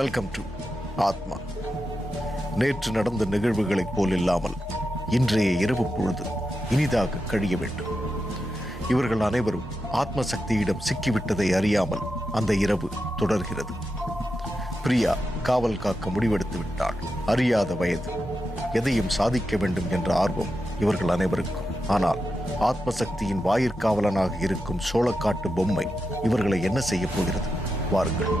Welcome to ஆத்மா. நேற்று நடந்த நிகழ்வுகளைப் போல் இல்லாமல் இன்றைய இரவு பொழுது இனிதாக கழிய வேண்டும். இவர்கள் அனைவரும் ஆத்ம சக்தியிடம் சிக்கிவிட்டதை அறியாமல் அந்த இரவு தொடர்கிறது. பிரியா காவல் காக்க முடிவெடுத்து விட்டாள். அறியாத வயது, எதையும் சாதிக்க வேண்டும் என்ற ஆர்வம் இவர்கள் அனைவருக்கும். ஆனால் ஆத்ம சக்தியின் வாயிற்காவலனாக இருக்கும் சோளக்காட்டு பொம்மை இவர்களை என்ன செய்ய போகிறது? வாருங்கள்.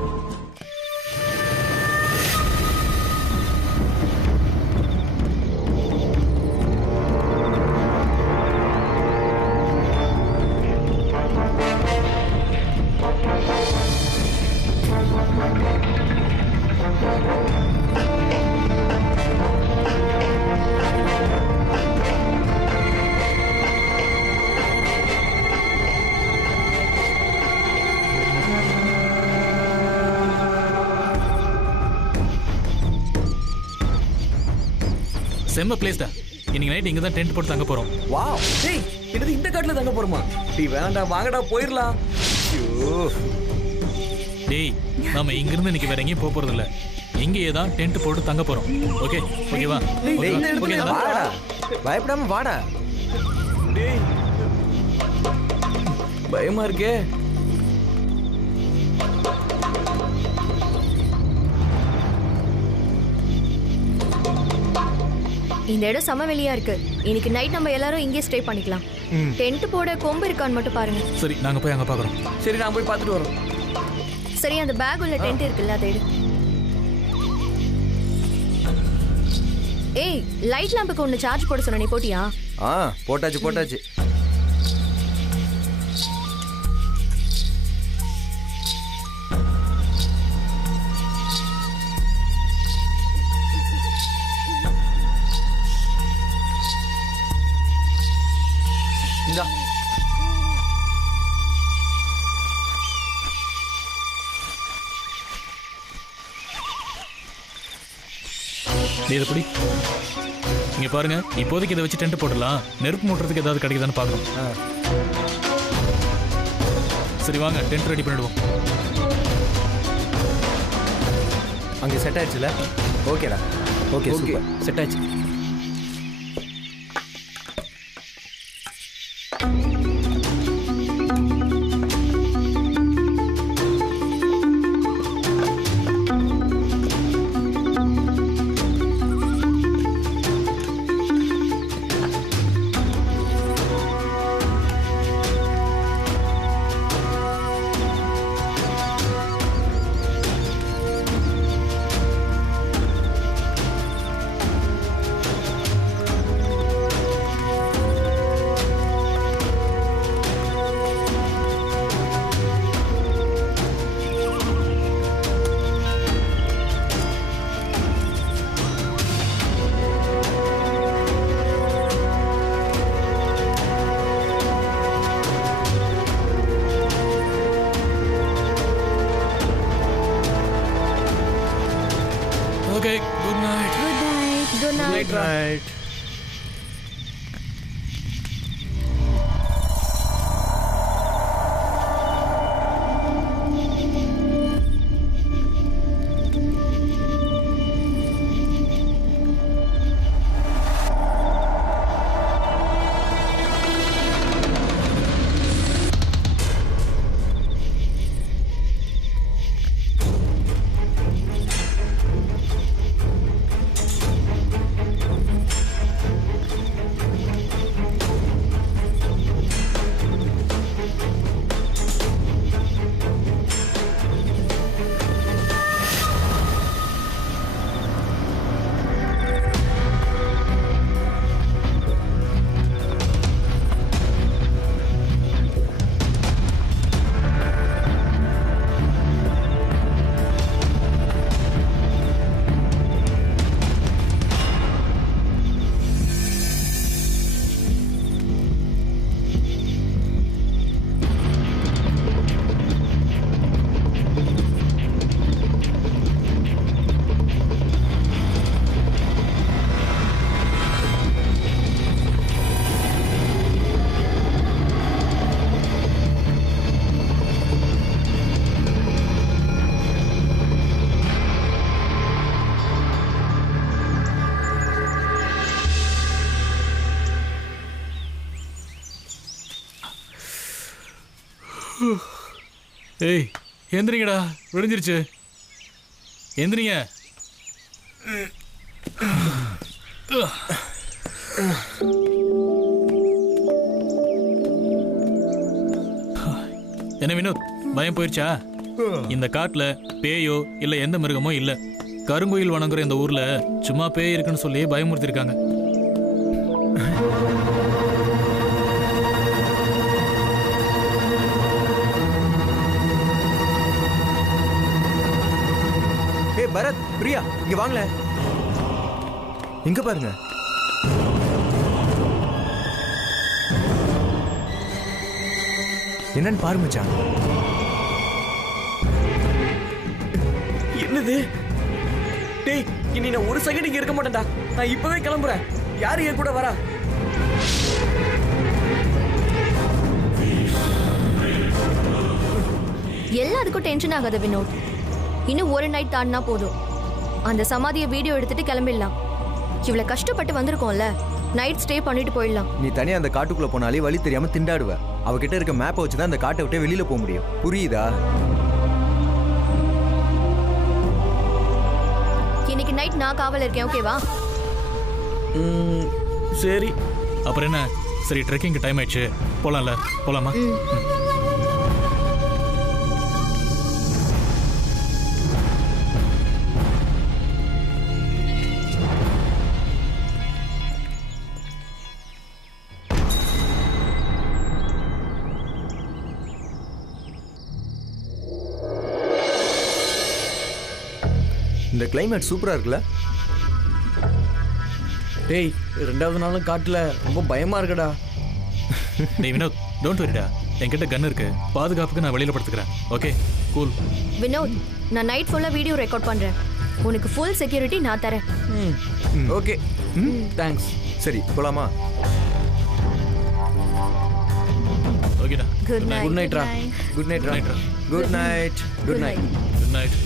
செம்ம பிளேஸ்டா. இன்னைக்கு நைட் இங்க தான் டென்ட் போட்டு தங்க போறோம். வாவ், டேய் இது இந்த காட்டுல தங்க போறோமா? டேய் வேண்டாம், வாங்கடா போயிரலாம். ஐயோ டேய், நாம இங்க இருந்து இன்னைக்கு வேற எங்கேயும் போக போறது இல்ல. இங்கேயே தான் டென்ட் போட்டு தங்க போறோம். ஓகே ஓகேவா? டேய் இந்த இடத்துல வாடா, பயப்படாம வாடா. டேய் பயமா இருக்கே. இந்த இடம் சமவெளியா இருக்கு. இன்னைக்கு நைட் நம்ம எல்லாரும் இங்கே ஸ்டே பண்ணிக்கலாம். டென்ட் போட கொம்பு இருக்கான்னு மட்டும் பாருங்க. சரி, நாங்க போய் அங்க பாக்குறோம். சரி, நான் போய் பார்த்துட்டு வரோம். சரி, அந்த பேக் உள்ள டென்ட் இருக்குல்ல, அதை எடு. ஏய், லைட் லாம்புக்கு ஒன்னு சார்ஜ் போட சொன்ன, நீ போட்டியா? போட்டாச்சு. இந்தா. எப்படி இங்க பாருங்க, இப்போதைக்கு இதை வச்சு டென்ட் போடலாம். நெருப்பு மூட்டுறதுக்கு ஏதாவது கிடைக்குதான்னு பாக்குறோம். சரி வாங்க, டென்ட் ரெடி பண்ணிடுவோம். அங்கே செட் ஆயிடுச்சுல? ஓகேடா. ஓகே சூப்பர், செட் ஆயிடுச்சு. Okay, good night. Good night. Good night. ஏய் எந்திரிங்கடா, விடிஞ்சிருச்சு. எந்திரிங்க. என்ன வினோத், பயம் போயிருச்சா? இந்த காட்டுல பேயோ இல்ல எந்த மிருகமோ இல்ல. கருங்குயில் வணங்குற இந்த ஊர்ல சும்மா பேய் இருக்குன்னு சொல்லி பயமுறுத்திருக்காங்க. ஏய் பரத், பிரியா, இங்க வாங்கல. இங்க பாருங்க. என்னன்னு பாரு மச்சான். என்னது? டேய், இனி நான் ஒரு செகண்ட் இங்க இருக்க மாட்டேன்டா. நான் இப்பவே கிளம்புறேன். யாரு என் கூட வரா? எல்லாத்துக்கும் டென்ஷன் ஆகாத வினோத். இன்னும் ஒரு நைட் தாண்டினா போதும். அந்த சமாதியை வீடியோ எடுத்துட்டு கிளம்பிடலாம். இவ்வளவு கஷ்டப்பட்டு வந்திருக்கோம்ல, நைட் ஸ்டே பண்ணிட்டு போயிடலாம். நீ தனியா அந்த காட்டுக்குள்ள போனாலே வழி தெரியாம திண்டாடுவ. அவகிட்ட இருக்க மேப்பை வச்சுதான் அந்த காட்டை விட்டு வெளியில போக முடியும். புரியுதா? இன்னைக்கு நைட் நான் காவல் இருக்கேன், ஓகேவா? சரி. அப்புறம் என்ன? சரி, ட்ரெக்கிங் டைம் ஆயிடுச்சு, போலாம்ல? போலாமா? இந்த கிளைமேட் சூப்பரா இருக்குல்ல? டேய், ரெண்டாவது நாளும் காட்டுல ரொம்ப பயமா இருக்குடா. டேய் வினோத், டோன்ட் வரிடா. என்கிட்ட கன் இருக்கு, பாதுகாப்புக்கு நான் வெளியில படுத்துக்கிறேன். Okay, cool. வினோத், நான் நைட் ஃபுல்லா வீடியோ ரெக்கார்ட் பண்றேன். உனக்கு ஃபுல் செக்யூரிட்டி நான் தரேன். Okay, thanks. சரி, போலாமா? ஓகேடா. Good night. குட் நைட்ரா. Good night. Good night. Good night. Good night. Good night.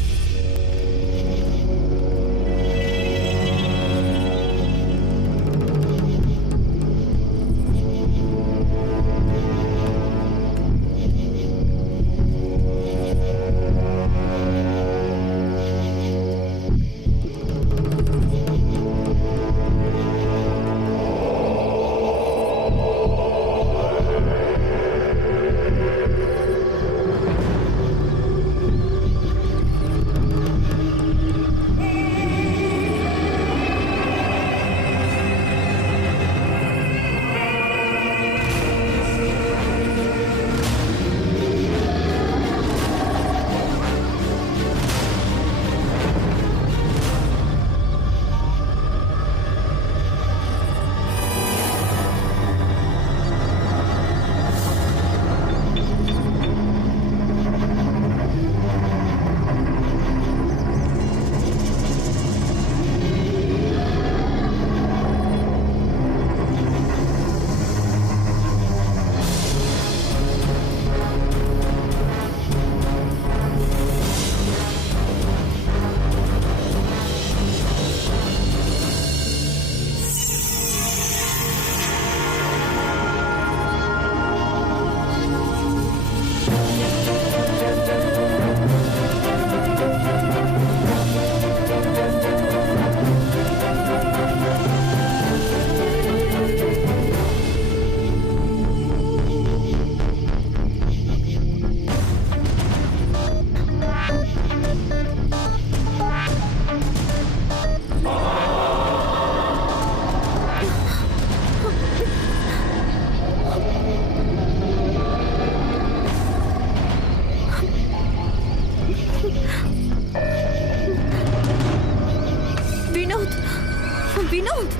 Vinod,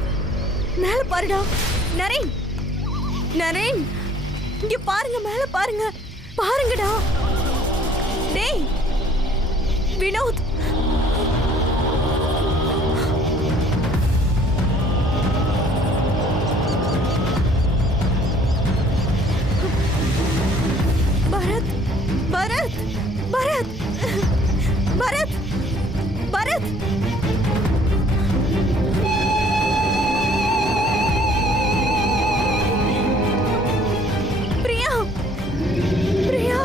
மேல பாருடா. நரேன், நரேன், இங்க பாருங்க, மேல பாருங்க, பாருங்கடா. டேய் வினோத், பரத், பரத், பரத், பரத், பரத். பிரியா, பிரியா.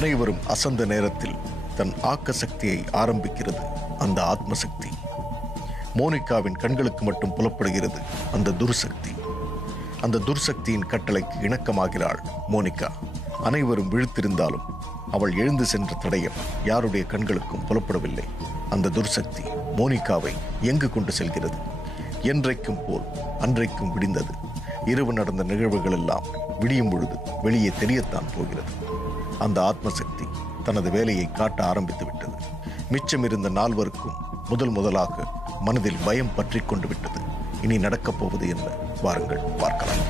அனைவரும் அசந்த நேரத்தில் தன் ஆக்க சக்தியை ஆரம்பிக்கிறது அந்த ஆத்மசக்தி. மோனிகாவின் கண்களுக்கு மட்டும் புலப்படுகிறது அந்த துர்சக்தி. அந்த துர்சக்தியின் கட்டளைக்கு இணக்கமாகிறாள் மோனிகா. அனைவரும் விழித்திருந்தாலும் அவள் எழுந்து சென்ற தடயம் யாருடைய கண்களுக்கும் புலப்படவில்லை. அந்த துர்சக்தி மோனிகாவை எங்கு கொண்டு செல்கிறது? என்றைக்கும் போல் அன்றைக்கும் விடிந்தது. இரவு நடந்த நிகழ்வுகள் எல்லாம் விடியும் பொழுது வெளியே தெரியத்தான் போகிறது. அந்த ஆத்மசக்தி தனது வேலையை காட்ட ஆரம்பித்து விட்டது. மிச்சம் இருந்த 4 முதலாக மனதில் பயம் பற்றி கொண்டு விட்டது. இனி நடக்கப் போவது என்ன? வாருங்கள் பார்க்கலாம்.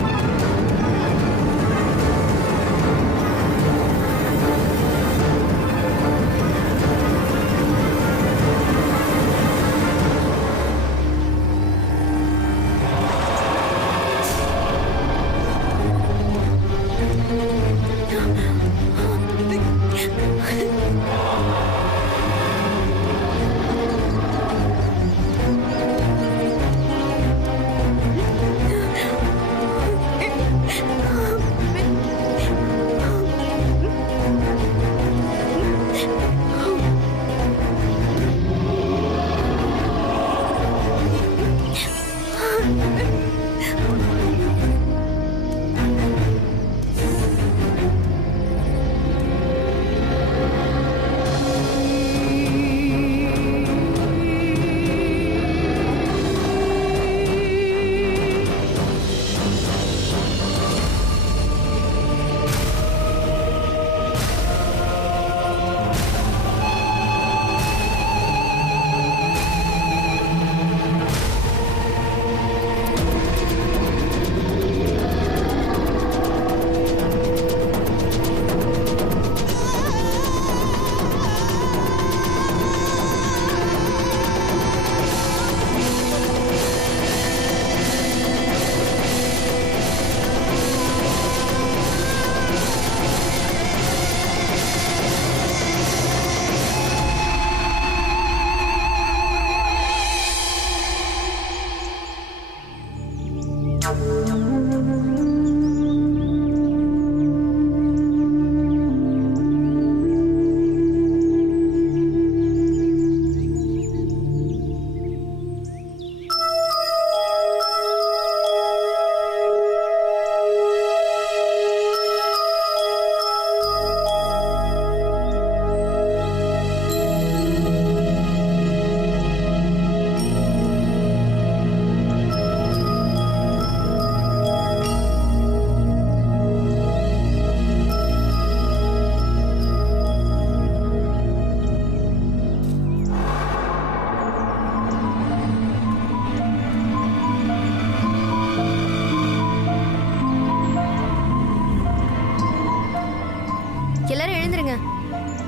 எல்லாரும் எழுந்துருங்க,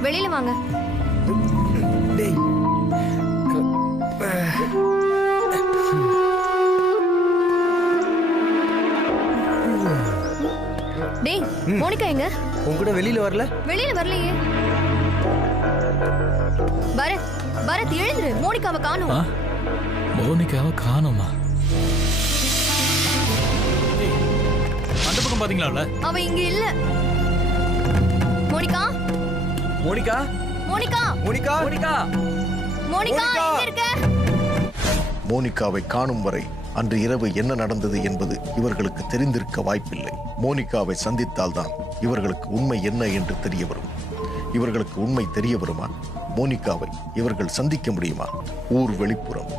வெளியில வாங்க. டேய் டேய், மோனிகா எங்க? உன் கூட வெளியில வரல? வெளியில வரலையே. பரத், பரத் எழுந்துரு, மோனிகாவை காணோம். மோனிகாவை காணோமா? அந்த பக்கம் பாத்தீங்களா? அவ இங்க இல்ல. Monica, Monica, Monica, Monica, Monica, Monica எங்க இருக்க? மோனிகாவை காணும் வரை அன்று இரவு என்ன நடந்தது என்பது இவர்களுக்கு தெரிந்திருக்க வாய்ப்பில்லை. மோனிகாவை சந்தித்தால்தான் இவர்களுக்கு உண்மை என்ன என்று தெரிய வரும். இவர்களுக்கு உண்மை தெரிய வருமா? மோனிகாவை இவர்கள் சந்திக்க முடியுமா? ஊர் வெளிப்புறம்,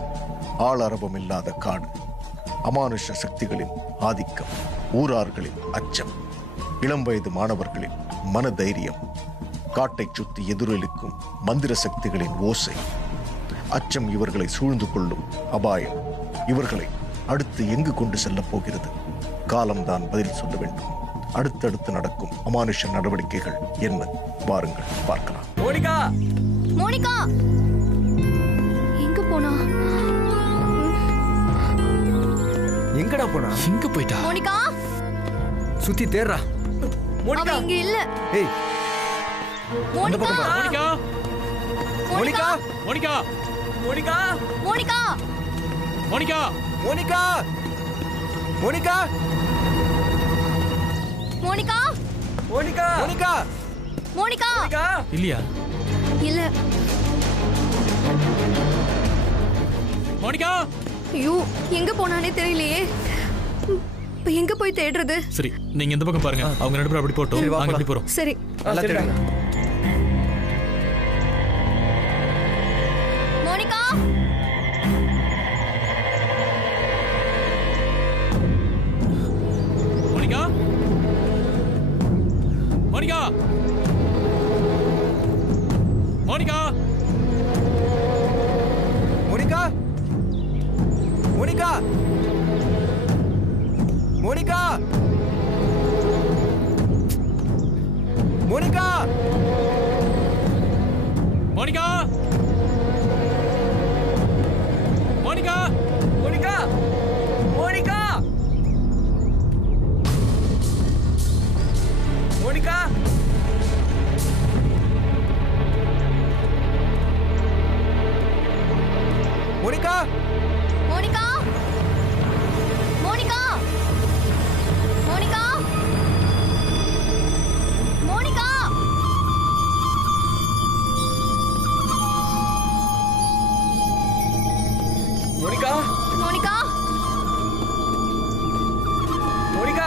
ஆளரவம் இல்லாத காடு, அமானுஷ சக்திகளின் ஆதிக்கம், ஊரார்களின் அச்சம், இளம் வயது மாணவர்களின் மன தைரியம், காட்டை சுற்றி எதிரொலிக்கும் மந்திர சக்திகளின் ஓசை, அச்சம் இவர்களை சூழ்ந்து கொள்ளும் அபாயம் இவர்களை அடுத்து எங்கு கொண்டு செல்லப் போகிறது? காலம்தான் பதில் சொல்ல வேண்டும். அடுத்தடுத்து நடக்கும் அமானுஷ நடவடிக்கைகள் என்ன? வாருங்கள் பார்க்கலாம். மோனிகா, மோனிகா எங்க போனா? எங்கடா போனா? எங்க போயிட்டா? மோனிகா, சுத்தி தேடுறா. அவ மோனிகா, இங்க இல்ல. ஏய், Monica, Monica, Monica, Monica, Monica, Monica, Monica, Monica, Monica, Monica, Monica, Monica, Monica Monica இல்லையா? இல்ல. மோனிகா! ஐயோ எங்க போனானே தெரியலையே. இப்ப எங்க போய் தேடுறது? சரி, நீங்க இந்த பக்கம் பாருங்க. அவங்க ரெண்டு பேரும் அப்படி போட்டோம். சரி, வா நாங்க போலாம். இப்படி போறோம். சரி. நல்லா சரிடா. தேடுங்க. Monica! Monica! Monica! Monica! Monica Monica Monica Monica Monica! Monica! Monica Monica Monica Monica Monica! Monica! Monica! Monica! Monica Monica! Monica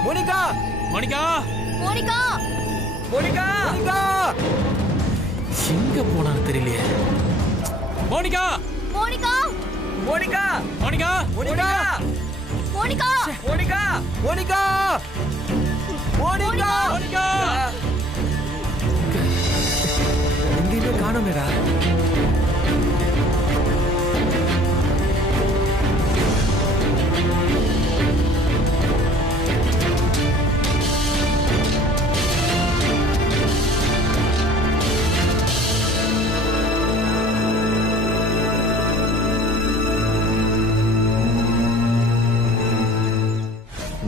Monica Monica! Monica! Monica Monica எங்க போனான்னு தெரியலையே. Monica! Monica! Monica Monica! Monica Monica! Monica Monica Monica Monica! எங்கேயுமே காணோமேடா.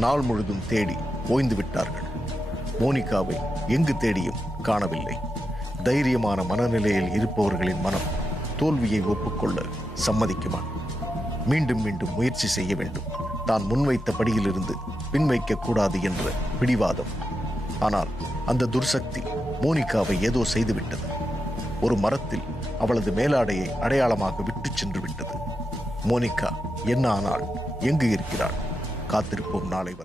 நாள் முழுதும் தேடி ஓய்ந்து விட்டார்கள். மோனிகாவை எங்கு தேடியும் காணவில்லை. தைரியமான மனநிலையில் இருப்பவர்களின் மனம் தோல்வியை ஒப்புக்கொள்ள சம்மதிக்குமா? மீண்டும் மீண்டும் முயற்சி செய்ய வேண்டும். தான் முன்வைத்த படியிலிருந்து பின்வைக்க கூடாது என்ற பிடிவாதம். ஆனால் அந்த துர்சக்தி மோனிகாவை ஏதோ செய்துவிட்டது. ஒரு மரத்தில் அவளது மேலாடையை அடையாளமாக விட்டுச் சென்று விட்டது. மோனிகா என்ன ஆனாள்? எங்கு இருக்கிறாள்? காத்திருப்போம் நாளை வரை.